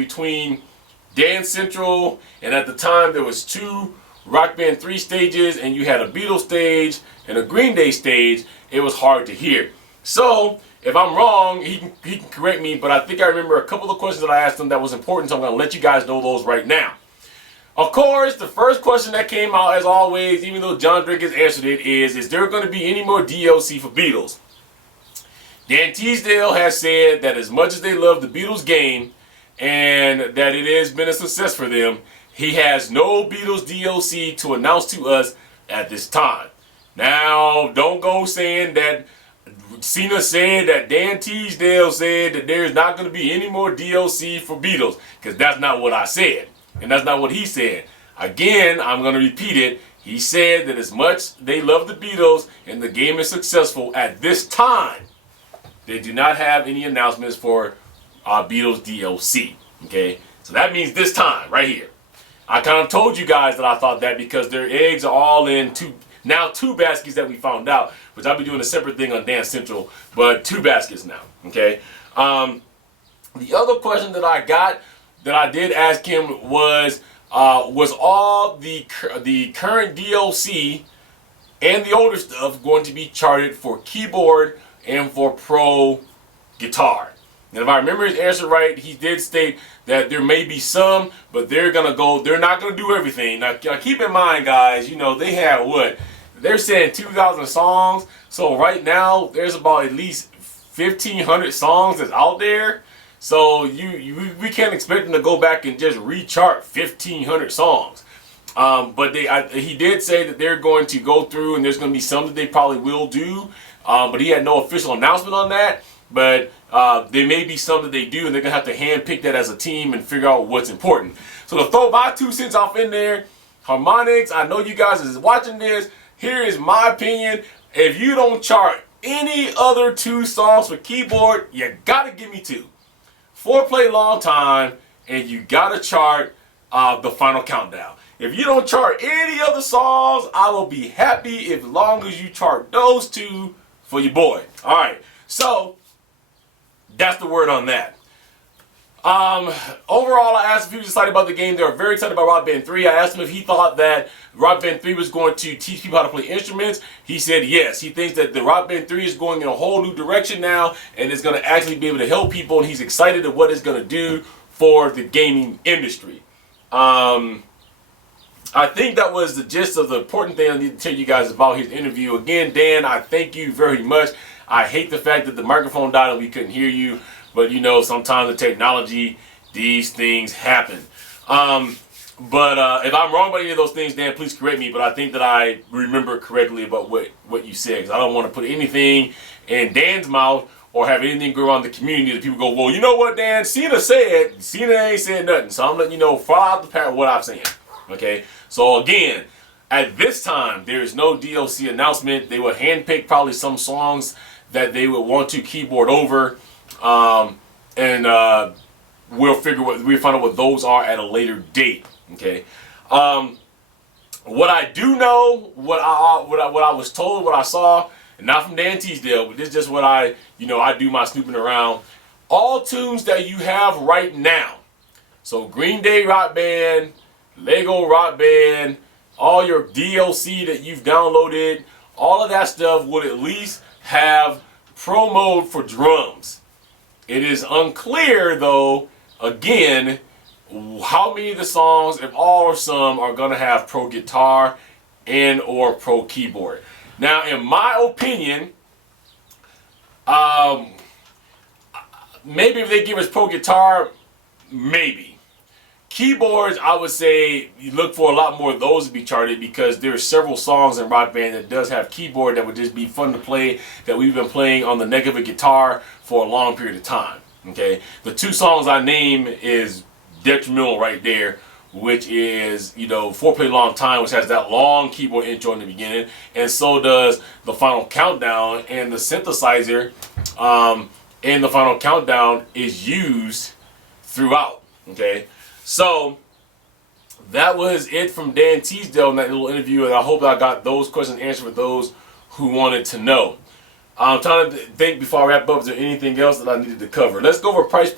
between Dance Central, and at the time there was 2 Rock Band 3 stages, and you had a Beatles stage and a Green Day stage. It was hard to hear. So if I'm wrong, he can correct me, but I think I remember a couple of questions that I asked him that was important, so I'm going to let you guys know those right now. Of course, the first question that came out, as always, even though John Drake has answered it, is there going to be any more DLC for Beatles? Dan Teasdale has said that as much as they love the Beatles game and that it has been a success for them, he has no Beatles DLC to announce to us at this time. Now, don't go saying that Cena said that Dan Teasdale said that there's not going to be any more DLC for Beatles, because that's not what I said. And that's not what he said. Again, I'm going to repeat it. He said that as much they love the Beatles and the game is successful at this time, they do not have any announcements for Beatles DLC. Okay? So that means this time, right here. I kind of told you guys that I thought that because their eggs are all in two baskets that we found out, which I'll be doing a separate thing on Dance Central, but 2 baskets now. Okay? The other question that I got, that I did ask him was all the current DLC and the older stuff going to be charted for keyboard and for pro guitar? And if I remember his answer right, he did state that there may be some, but they're not gonna do everything. Now keep in mind, guys, you know, they have what? They're saying 2,000 songs. So right now there's about at least 1,500 songs that's out there. So we can't expect them to go back and just rechart 1,500 songs. But he did say that they're going to go through, and there's going to be some that they probably will do. But he had no official announcement on that. But there may be some that they do, and they're going to have to handpick that as a team and figure out what's important. So to throw my 2 cents off in there, harmonics, I know you guys is watching this. Here is my opinion. If you don't chart any other 2 songs for keyboard, you got to give me 2. Foreplay Long Time, and you gotta chart the Final Countdown. If you don't chart any other songs, I will be happy as long as you chart those 2 for your boy. Alright, so that's the word on that. Overall, I asked if he was excited about the game. They were very excited about Rock Band 3. I asked him if he thought that Rock Band 3 was going to teach people how to play instruments. He said yes. He thinks that the Rock Band 3 is going in a whole new direction now, and it's going to actually be able to help people, and he's excited at what it's going to do for the gaming industry. I think that was the gist of the important thing I need to tell you guys about his interview. Again, Dan, I thank you very much. I hate the fact that the microphone died and we couldn't hear you. But you know, sometimes the technology, these things happen. But if I'm wrong about any of those things, Dan, please correct me. But I think that I remember correctly about what you said. Because I don't want to put anything in Dan's mouth or have anything go around the community that people go, well, you know what, Dan? Cena said. Cena ain't said nothing. So I'm letting you know, follow out the pattern of what I'm saying. Okay? So again, at this time, there is no DLC announcement. They will handpick probably some songs that they would want to keyboard over. We'll find out what those are at a later date. Okay. What I do know, what I was told, what I saw, and not from Dan Teasdale, but this is just what I do my snooping around. All tunes that you have right now, so Green Day Rock Band, Lego Rock Band, all your DLC that you've downloaded, all of that stuff would at least have pro mode for drums. It is unclear, though, again, how many of the songs, if all or some, are going to have pro guitar and or pro keyboard. Now, in my opinion, maybe if they give us pro guitar, maybe. Keyboards, I would say you look for a lot more of those to be charted, because there are several songs in Rock Band that does have keyboard that would just be fun to play, that we've been playing on the neck of a guitar for a long period of time. Okay, the 2 songs I name is detrimental right there, which is, Foreplay Long Time, which has that long keyboard intro in the beginning, and so does the Final Countdown, and the synthesizer in the Final Countdown is used throughout. Okay. So that was it from Dan Teasdale in that little interview, and I hope I got those questions answered for those who wanted to know. I'm trying to think before I wrap up, is there anything else that I needed to cover? Let's go over price